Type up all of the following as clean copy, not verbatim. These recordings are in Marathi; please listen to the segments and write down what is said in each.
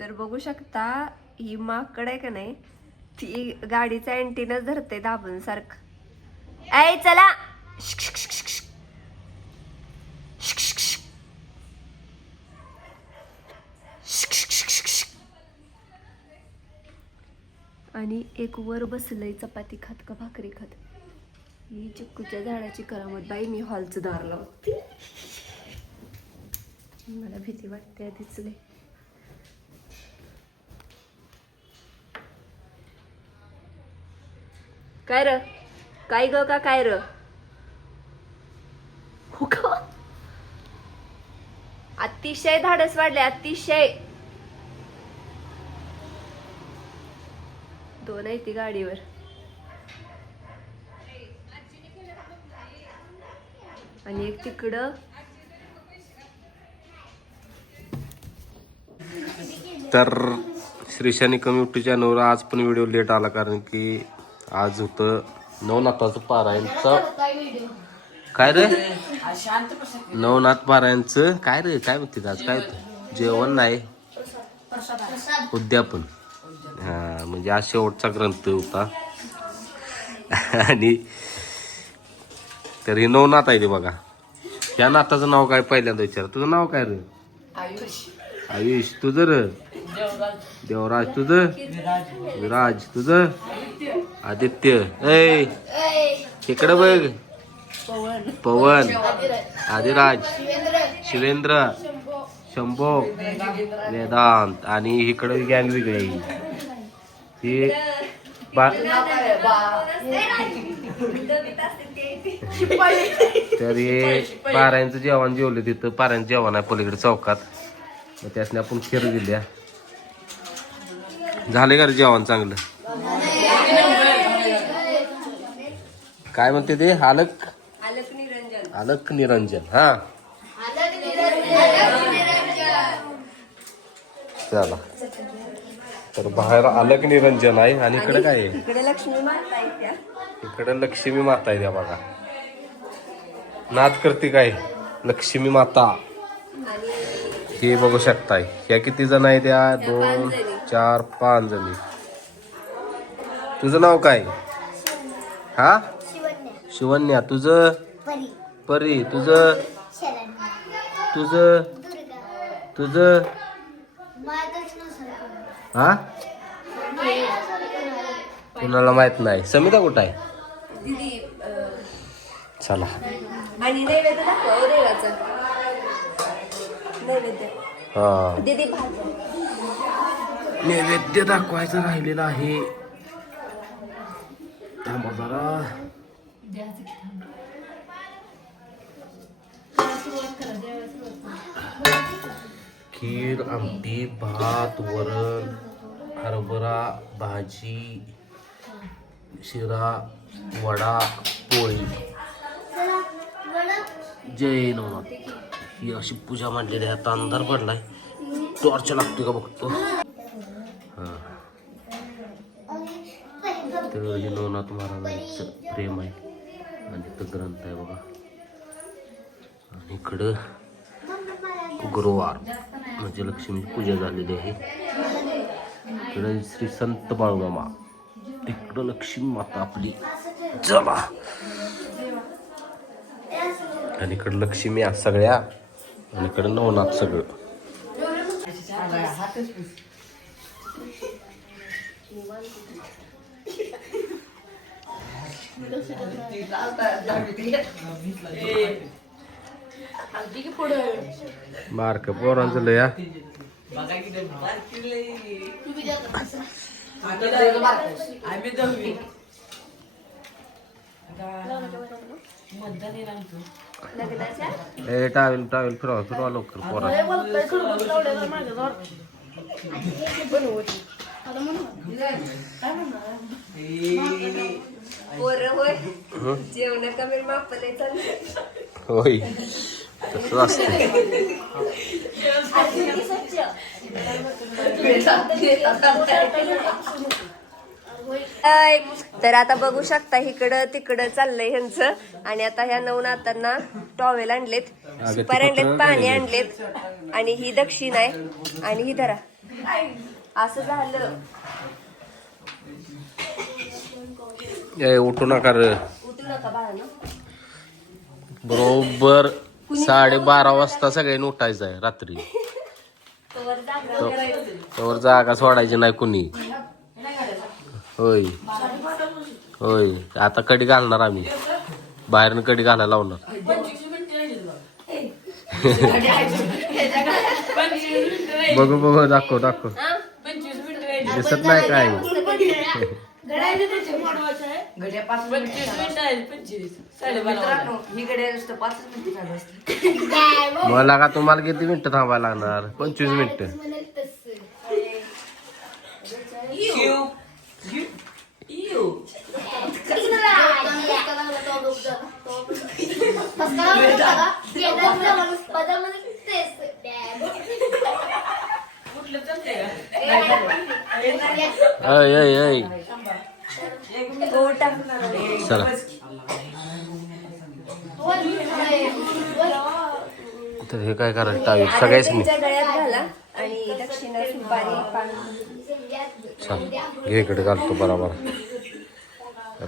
तर बघू शकता ही माकड आहे का नाही ती गाडीचा अँटीनाच धरते दाबून सारखं. ऐ चला. आणि एक वर बसलंय चपाती खात का भाकरी खात. ही चिक्कूच्या झाडाची करामत बाई. मी हॉलचं दार लावते. मला भीती वाटते आधीच लय. काय र काय ग का काय र हो का. अतिशय धाडस वाढले अतिशय. दोन आहे ती गाडीवर. आणि एक तिकडं. तर श्रीशानी कम्युनिटी चॅनलवर आज पण व्हिडिओ लेट आला कारण की आज होतं नवनाथाचं पारायणचं. काय रे नवनाथ पारायणचं काय रे काय म्हणते आज काय होतं जेवण नाही उद्यापन. हा म्हणजे आज शेवटचा ग्रंथ होता. आणि तर हे नवनाथ आहे ते बघा. या नाथाचं नाव काय पहिल्यांदा विचार. तुझं नाव काय रे. आयुष. तुझं र देवराज. तुझं विराज. तुझं आदित्य. ऐ इकडं बघ. पवन. आदिराज. शिवेंद्र. शंभो. वेदांत. आणि इकडं गँग वेगळे ही तर हे पारायणचं जेवण जेवलं तिथं. पारायणचं जेवण आहे पलीकडे चौकात. मग त्यासने आपण खीर दिल्या. झाले का रे जेवण चांगलं. काय म्हणते ते अलक अलक निरंजन. हा चला तर बाहेर अलक निरंजन आहे. आणि इकडे काय आहे इकडे लक्ष्मी माता आहे त्या. इकडे लक्ष्मी माता आहे त्या बघा. नाद करते काय लक्ष्मी माता. हे बघू शकताय. ह्या किती जण आहे त्या 2 4 5 जणी. तुझं नाव काय. हा शिवन्या. तुझं परी. तुझं तुझं तुझं हा कुणाला माहित नाही. समिता कुठं आहे. दीदी चला आणि नैवेद्य दाखव देवाचं. नैवेद्य हा दीदी भाजी. नैवेद्य दाखवायचं राहिलेलं आहे. थांबा जरा. खीर आमटी भात वरण हरभरा भाजी शिरा वडा पोळी. जय नवनाथ. ही अशी पूजा मांडलेली आहे. आता अंधार पडलाय. टॉर्च लागतोय का बघतो. हा तर हे नवनाथ महाराजांचं प्रेम आहे. आणि तो ग्रंथ आहे बघा. आणि इकडं गुरुवार म्हणजे लक्ष्मी पूजा झालेली आहे. इकडं श्री संत बाळूमामा. इकडं लक्ष्मी माता आपली. चला आणि इकडं लक्ष्मी आज सगळ्या. आणि इकडं नवनाथ सगळं. बारक पोरांचं लय. ए टावेल टावेल फिरवा लवकर पोरा. जेवण कमी मापले चालले. होय तसंच असते. तर आता बघू शकता इकडं तिकडं चाललंय ह्यांचं. आणि आता ह्या नवनाथांना टॉवेल आणलेत, सुपारी आणलेत, पाणी आणलेत. आणि ही दक्षिण आहे. आणि ही धरा असं झालं. ए उठू नका रे. उठू नका बाळांनो. बरोबर 12:30 वाजता सगळ्यांनी उठायचं आहे रात्री. तोवर जागरण करायचं. त्यावर जागा सोडायची नाही कुणी. होय होय आता कडी घालणार आम्ही. बाहेरनं कडी घालायला लावणार. बघू बघू दाखव दाखव. दिसत नाही काय. मला का तुम्हाला किती मिनिटं थांबायला लागणार? 25 मिनिटं. अय अय अय चला तर हे काय करायचं टावी सगळ्याच मी गळ्यात घाला आणि दक्षिणा सुपारी पान. छान घे इकडे घालतो बरोबर.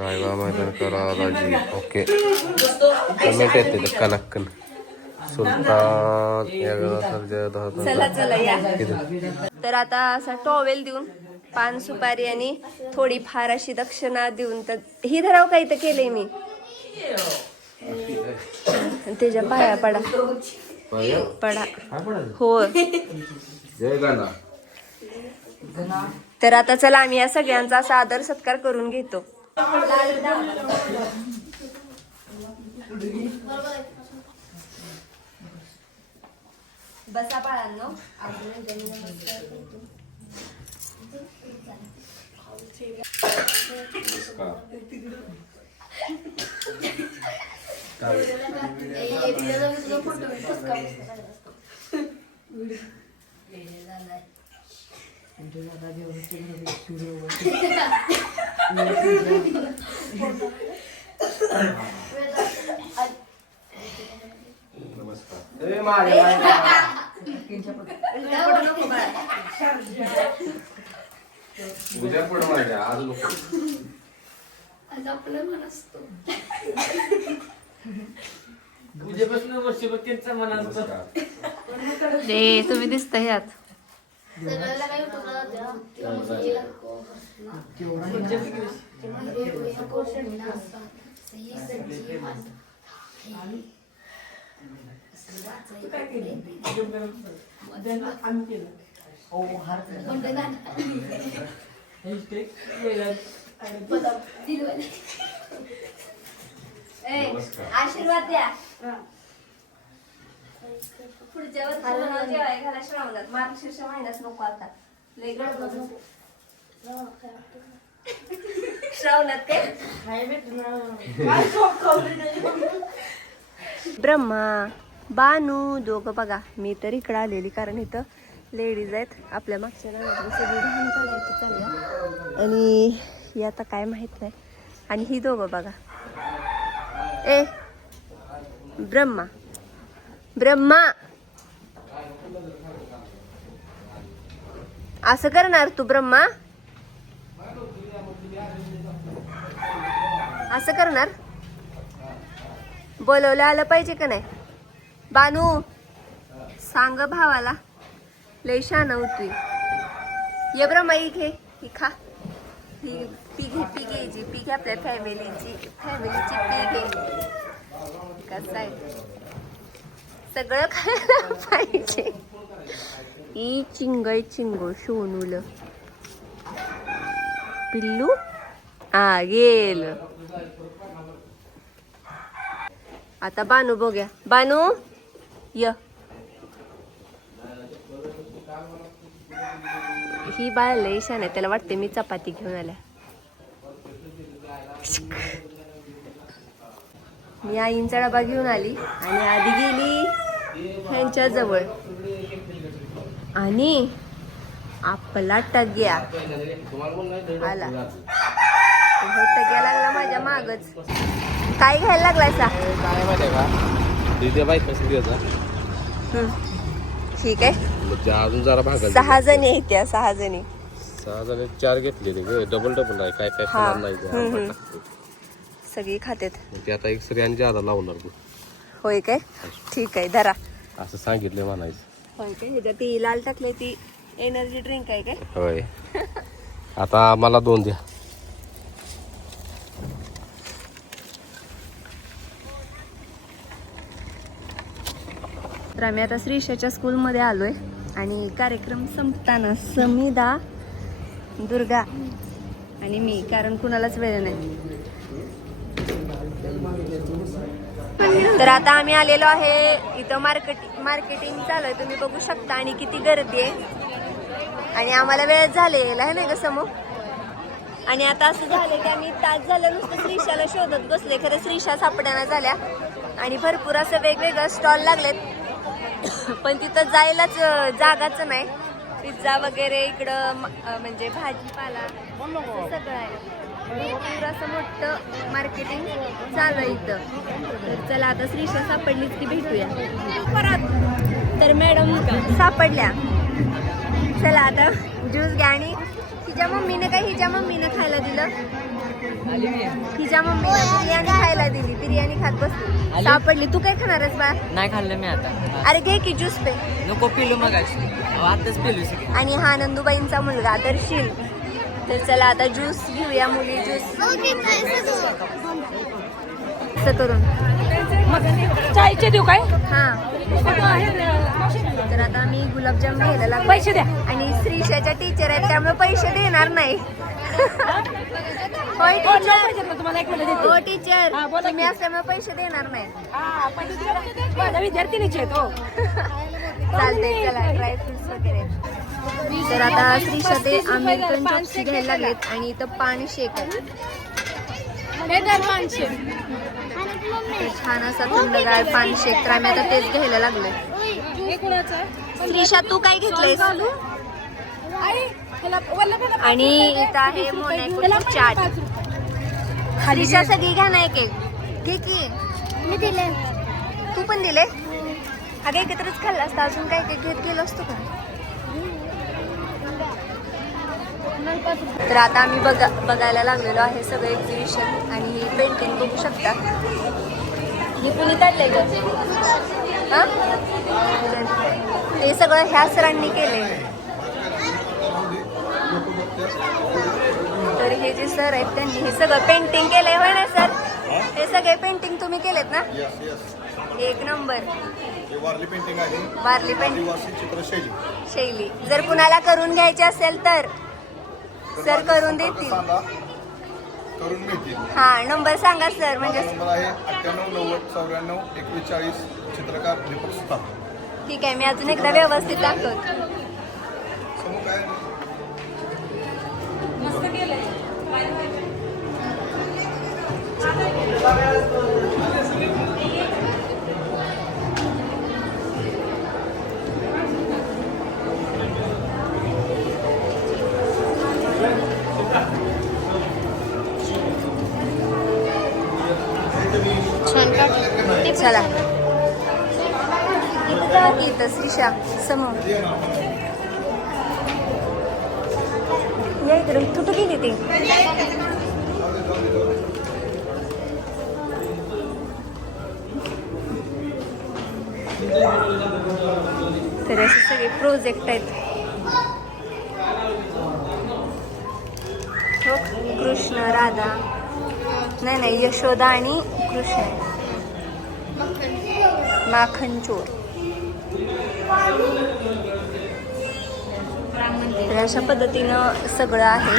रायबा मैदान करा राजी. ओके कमेंट येते कनक्कन सुलतान. चला चला या. तर आता असा टॉवेल देऊन पान सुपारी आणि थोडी फार अशी दक्षिणा देऊन तर ही धराव काही तर केलंय मी. त्याच्या पाया पडा पडा. हो तर आता चला आम्ही या सगळ्यांचा असा आदर सत्कार करून घेतो. बसा बाळांनो. उद्या पुढे माझ्या आज लोक उद्यापासून वर्षभर त्यांचा मन असतं. तुम्ही दिसता ह्यात. आशीर्वाद द्या. पुढच्या वर्षी जेवाय घाला श्रावणात. मार्गशीर्ष महिन्यात नको आता. लय गडबड नको. श्रावणात काय ब्रह्मा बानू दोघं बघा. मी तर इकडं आलेली कारण इथं लेडीज आहेत. आपल्या मागच्या नावातली सगळी धान काढायची चालल्या आणि ही आता काय माहित नाही. आणि ही दोघं बघा. ए ब्रह्मा ब्रह्मा असं करणार तू? ब्रह्मा असं करणार? बोलवलं आलं पाहिजे का नाही? बानू सांग भावाला. लय शाना होतोय. ये ब्रह्मा ही घे. ही खा. ही पी घे जी पी घे. आपल्या फॅमिलीची पी घे. कसं आहे सगळं खायला पाहिजे. ई चिंगो सोनूल पिल्लू आ गेल. आता बानू बघूया. बानू य ही बाळ लय शान आहे. त्याला वाटते मी चपाती घेऊन आल्या. मी आईंचा डबा घेऊन आली आणि आधी गेली ह्यांच्या जवळ आणि आपला टग्या आला. हो टग्या लागला माझ्या मागच. काय घ्यायला लागलाय सा? काय माहिती का? ठीक आहे. म्हणजे अजून जरा भागा 6 जणी आहेत त्या, 6 जणी. 6 जण 4 घेतलेले ग, डबल डबल आहे, काय काय हा. खाणार नाही ते, आंबट लागतं. सगळी खातेत. मग ते आता एक सरी आणि ज्यादा लावणार बघ, होय काय? ठीक आहे, धरा. असं सांगितलं म्हणायचं. होय काय? ह्याच्यात ती लाल टाकले ती एनर्जी ड्रिंक आहे काय? होय. आता मला 2 द्या. तर आम्ही आता श्रीशाच्या स्कूलमध्ये आलोय आणि कार्यक्रम संपताना समीदा, दुर्गा आणि मी, कारण कुणालाच वेळ नाही. तर आता आम्ही आलेलो आहे इथं, मार्केटिंग चालू आहे, तुम्ही बघू शकता. आणि किती गर्दी आहे आणि आम्हाला वेळ झाले यायला, आहे नाही का समोर. आणि आता असं झालं की आम्ही तास झालं नुसतं श्रीशाला शोधत बसले, खरं श्रीशा सापड्याना झाल्या. आणि भरपूर असं वेगवेगळं स्टॉल लागलेत, पण तिथं जायलाच जागाच नाही. पिझ्झा वगैरे इकडं म्हणजे भाजीपाला असं सगळं आहे. भरपूर असं मोठं मार्केटिंग चालू आहे इथं. तर चला आता श्रीशा सापडलीच की भेटूया परत. तर मॅडम सापडल्या. चला आता ज्यूस घ्या. आणि हिच्या मम्मीने खायला दिलं, हिच्या मम्मीने बिर्याणी खायला दिली, बिर्याणी खात बसली. सापडली. तू काय खाणार आहेस बा? नाही खाल्लं मी आता. अरे घे की ज्यूस पे. नको पिलू मग आताच पिलू सगळे. आणि हा नंदूबाईंचा मुलगा दर्शील. तर चला आता ज्यूस घेऊया, मुली ज्यूस असं करून. चायचे देऊ काय? हा. तर आता मी गुलाबजाम घ्यायला लागले. पैसे द्या. आणि श्रीशाच्या टीचर आहेत त्यामुळे पैसे देणार नाही. होय टीचर. तुम्हाला एक मिनिट देते. हो टीचर, हा, बोला तुम्ही की. असल्यामुळे पैसे देणार नाही. हा, पैसे द्या. माझ्या विद्यार्थिनीचे आहेत हो. चालतंय. चला ड्रायफ्रुट्स वगैरे. तर आता श्रीशा ते अमेरिकन चॉप्स घ्यायला लागलेत आणि इथं पान शेक आहे. तर छान असा थंडगार पान शेक. तर आम्ही आता तेच घ्यायला लागलोय. श्रीशा तू काय घेतलंयस? आणि इथं आहे मोनॅको चाट. श्रीशा सगळी घ्या ना एक एक. घे की. मी दिले. तू पण दिले? अगं एकत्रच खाल्लं असतं, अजून काय काय घेत गेलो असतो का? तर आता आम्ही बघायला लागलेलो आहे सगळं एक्झिबिशन. आणि ही पेंटिंग बघू शकता. हे कुणी काढलंय ग? हा, हे सगळं ह्या सरांनी केलंय. तर हे जे सर आहेत त्यांनी हे सगळं पेंटिंग केलंय, होय ना सर? हे सगळे पेंटिंग तुम्ही केलेत ना? एक नंबर. वारली पेंटिंग आहे. वारली पेंटिंग आदिवासी चित्रशैली. शैली. जर कुणाला करून घ्यायची असेल तर सर करून देतील. सांगा, करून मिळतील. हा, नंबर सांगा सर. म्हणजे माझा नंबर आहे 98 90 94 41. चित्रकार दीपक सुतार. ठीक आहे, मी अजून एकदा व्यवस्थित दाखवतो. समोर काय चला इथं श्रीशा समोर या इकडे. कुठं गेली ती? तर असे सगळे प्रोजेक्ट आहेत. हो, कृष्ण राधा नाही यशोदा आणि कृष्ण. माखन चोर. तर अशा पद्धतीनं सगळं आहे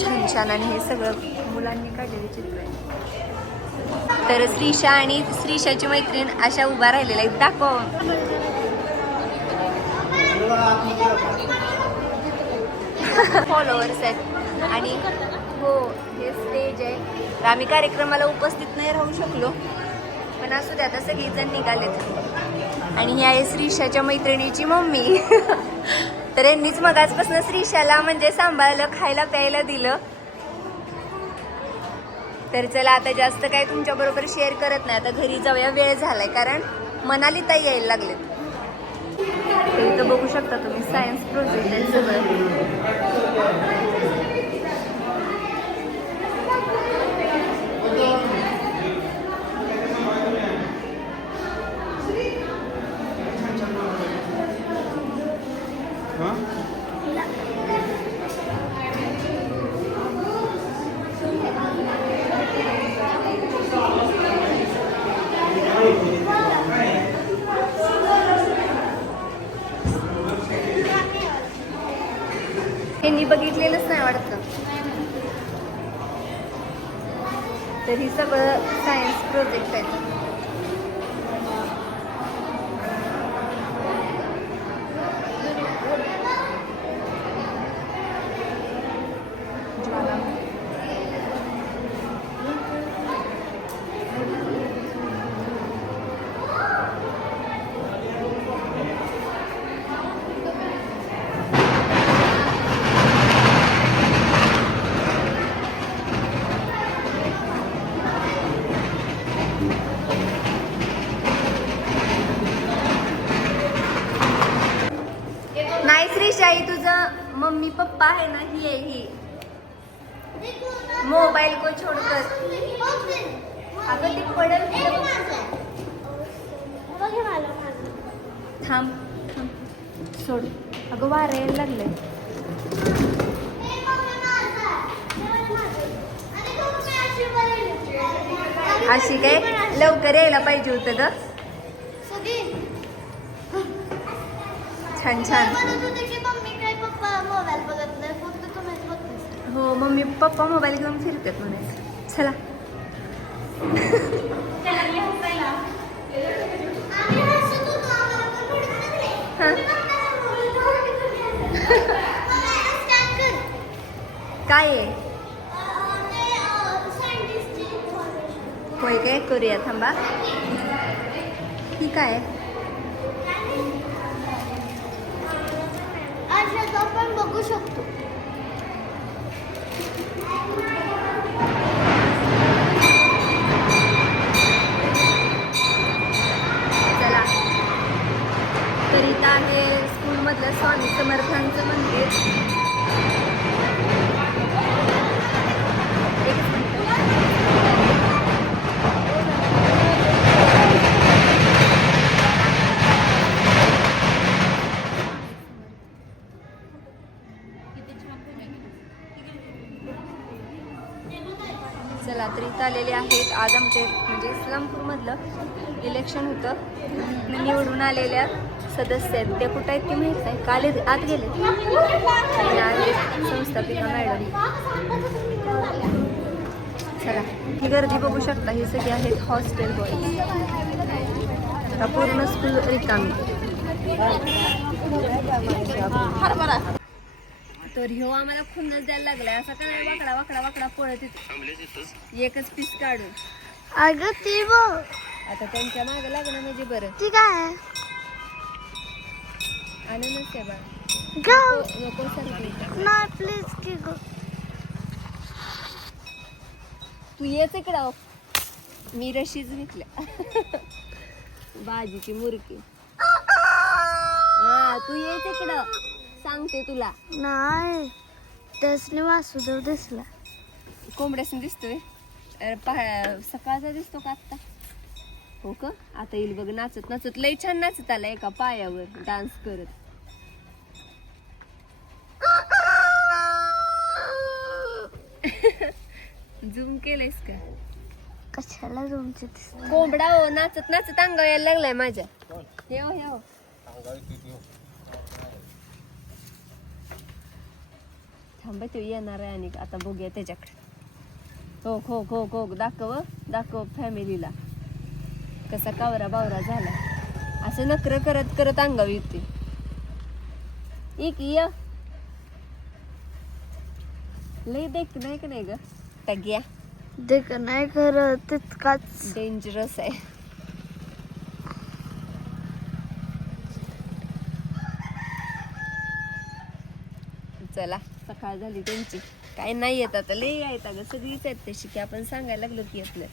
छान छान. आणि हे सगळं मुलांनी काढलेले चित्र आहे. तर श्रीशा आणि श्रीशाची मैत्रीण अशा उभा राहिलेल्या आहेत. दाखव. फॉलोअर्स आहेत. आणि हो, हे स्टेज आहे. तर आम्ही कार्यक्रमाला उपस्थित नाही राहू शकलो, पण असू द्या, आता सगळीजण निघालेत. आणि ही आहे श्रीशाच्या मैत्रिणीची मम्मी. तर यांनीच मगाचपासून श्रीशाला म्हणजे सांभाळलं, खायला प्यायला दिलं. तर चला आता जास्त काय तुमच्या बरोबर शेअर करत नाही. आता घरी जाऊया, वेळ झालाय, कारण मनाली ताई यायला लागलेत. तर इथं बघू शकता तुम्ही सायन्स प्रोजेक्ट आहे सगळं. यांनी बघितलेलंच नाही वाटतं. तर ही सगळं सायन्स प्रोजेक्ट आहे. नाही श्रीशाई, तुझं मम्मी पप्पा आहे ना, ही आहे ही. मोबाईल को छोडकर. अगं ती पडेल. थांब थांब सोड. अगं वारं यायला लागलंय. अशी काय लवकर यायला पाहिजे होतं ग. छान छान. हो मम्मी पप्पा मोबाईल घेऊन फिरतात म्हणे. चला काय आहे होय काय करूया थांबा. ही काय आपण बघू शकतो. चला तर इथं आहे स्कूलमधलं स्वामी समर्थांचं मंदिर. चला तर इथं आलेले आहेत. आज आमचे म्हणजे इस्लामपूरमधलं इलेक्शन होतं. निवडून आलेल्या सदस्य आहेत ते कुठं आहेत की माहीत नाही. काल आत गेले आहेत संस्थापिका मॅडम. चला ही गर्दी बघू शकता. ही सगळी आहेत हॉस्टेल बॉईज. आता पूर्ण स्कूल रिकामी. तर ह्यो आम्हाला खुन्नच द्यायला लागलाय. असा का नाही वाकडा वाकडा वाकडा पळत येतो एकच पीस काढून. अगं ती बघ. आता त्यांच्या मागे लागणं म्हणजे बरं. ती काय अननस आहे बा. नको सारखी. नाही प्लीज की गो. तू येच इकडं. मी रशीच विकल्या भाजीची मुरकी. हा तू येच इकडं सांगते तुला. नाही त्यासने वासुदेव दिसला. कोंबड्यासनी दिसतोय. सकाळचा दिसतो का आत्ता. हो का. आता येईल बघ नाचत नाचत. लय छान नाचत आला एका पायावर डान्स करत. झूम केलंयस का. कशाला तुमचे दिसत. कोंबडा हो नाचत नाचत अंगावर यायला लागलाय माझ्या. येऊ येऊ. थांबा तो येणार आहे आणि आता बघूया त्याच्याकडे. हो हो हो हो दाखव फॅमिलीला कसा कावरा बावरा झाला. असं नखरं करत करत अंगावर येते. ये लय देख नाही का नाही ग टग्या. देख नाही खरं तितकाच डेंजरस आहे. चला सकाळ झाली त्यांची. काय नाही येत आता. लय आहेत अगं सगळीच आहेत तशी की आपण सांगायला लागलो की येत नाही.